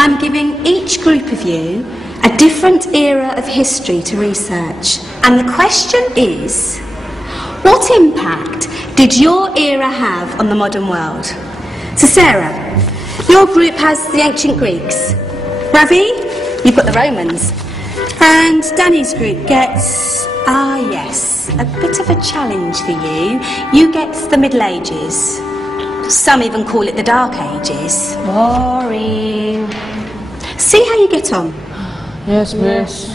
I'm giving each group of you a different era of history to research. And the question is, what impact did your era have on the modern world? So Sarah, your group has the ancient Greeks. Ravi, you've got the Romans. And Danny's group gets, yes, a bit of a challenge for you. You get the Middle Ages. Some even call it the Dark Ages. Boring. See how you get on. Yes, miss.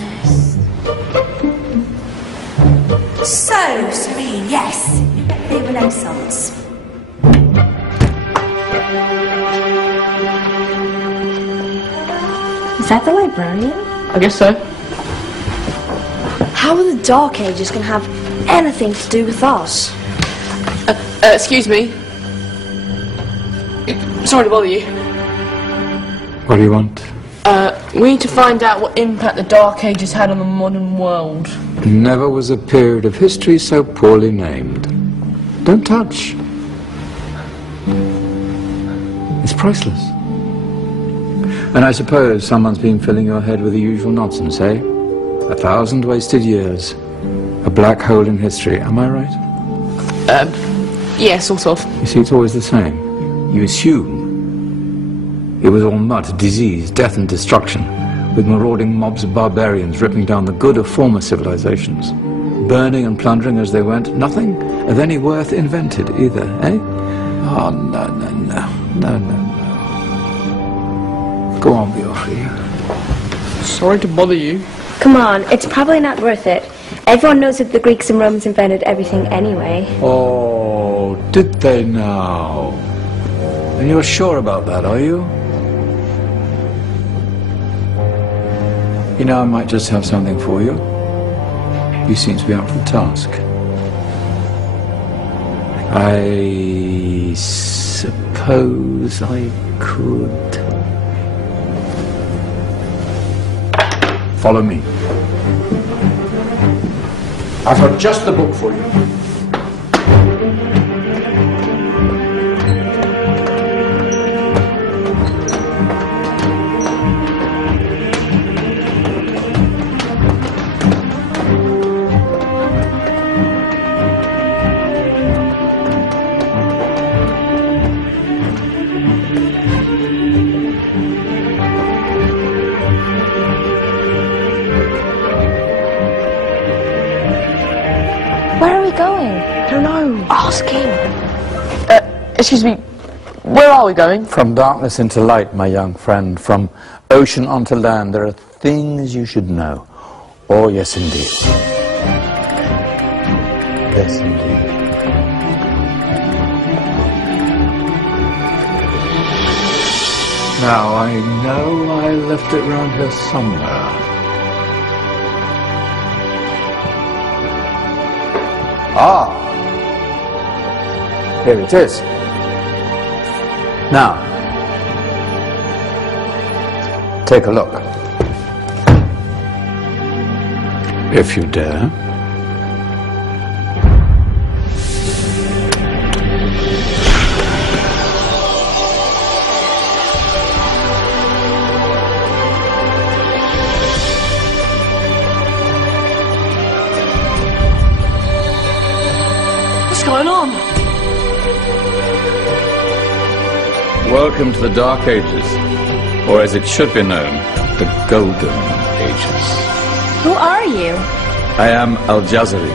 So, Serene, yes, you get the Renaissance. Is that the librarian? I guess so. How are the Dark Ages going to have anything to do with us? Excuse me. Sorry to bother you. What do you want? We need to find out what impact the Dark Ages had on the modern world. Never was a period of history so poorly named. Don't touch. It's priceless. And I suppose someone's been filling your head with the usual nonsense, eh? 1,000 wasted years. A black hole in history, am I right? Yeah, sort of. You see, it's always the same. You assume it was all mud, disease, death and destruction, with marauding mobs of barbarians ripping down the good of former civilizations, burning and plundering as they went. Nothing of any worth invented either, eh? Oh, no, no, no, no, no, no. Go on, Biofri. Sorry to bother you. Come on, it's probably not worth it. Everyone knows that the Greeks and Romans invented everything anyway. Oh, did they now? And you're sure about that, are you? You know, I might just have something for you. You seem to be up for the task. I suppose I could... Follow me. I've got just the book for you. Where are we going? I don't know. Ask him. Excuse me, where are we going? From darkness into light, my young friend. From ocean onto land. There are things you should know. Oh, yes, indeed. Yes, indeed. Now, I know I left it round here somewhere. Ah, here it is. Now, take a look. If you dare. What's going on? Welcome to the Dark Ages, or as it should be known, the Golden Ages. Who are you? I am Al-Jazari,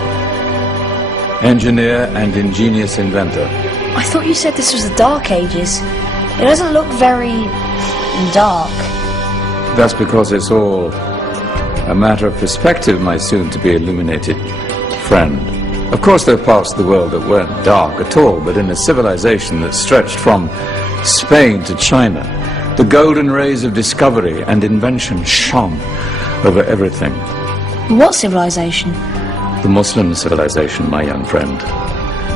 engineer and ingenious inventor. I thought you said this was the Dark Ages. It doesn't look very dark. That's because it's all a matter of perspective, my soon-to-be illuminated friend. Of course, there are parts of the world that weren't dark at all, but in a civilization that stretched from Spain to China, the golden rays of discovery and invention shone over everything. What civilization? The Muslim civilization, my young friend.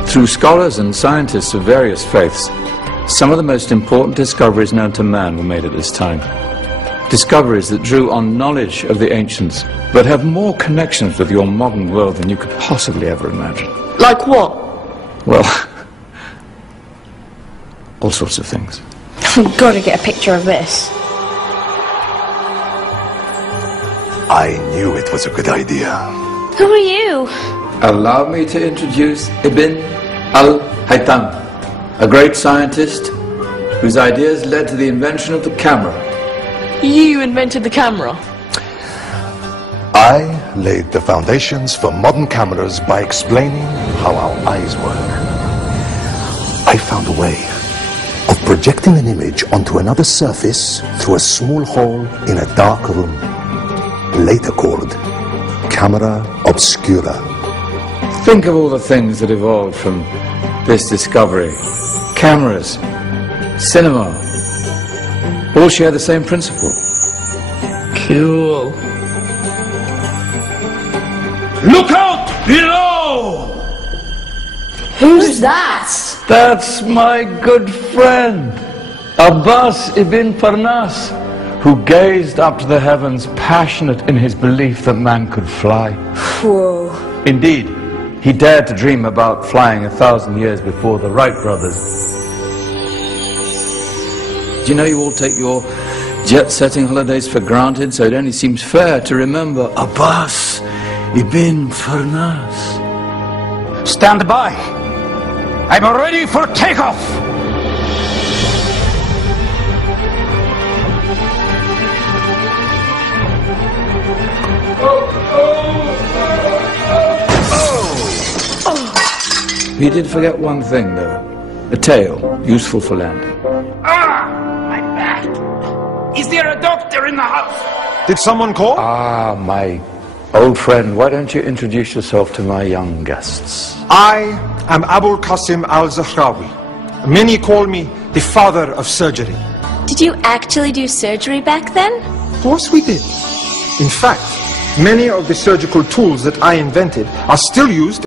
Through scholars and scientists of various faiths, some of the most important discoveries known to man were made at this time. Discoveries that drew on knowledge of the ancients, but have more connections with your modern world than you could possibly ever imagine. Like what? Well, all sorts of things. I've got to get a picture of this. I knew it was a good idea. Who are you? Allow me to introduce Ibn al-Haytham, a great scientist whose ideas led to the invention of the camera. You invented the camera? I laid the foundations for modern cameras by explaining how our eyes work. I found a way of projecting an image onto another surface through a small hole in a dark room, later called camera obscura. Think of all the things that evolved from this discovery. Cameras, cinema, all share the same principle. Cool. Look out below! Who's that? That's my good friend, Abbas ibn Farnas, who gazed up to the heavens, passionate in his belief that man could fly. Whoa. Indeed, he dared to dream about flying 1,000 years before the Wright brothers. Do you know you all take your jet-setting holidays for granted, so it only seems fair to remember Abbas ibn Farnas. Stand by. I'm ready for takeoff. You did forget one thing, though. A tail, useful for landing. Ah, my back. Is there a doctor in the house? Did someone call? Ah, my old friend, why don't you introduce yourself to my young guests? I am Abul Qasim al-Zahrawi. Many call me the father of surgery. Did you actually do surgery back then? Of course we did. In fact, many of the surgical tools that I invented are still used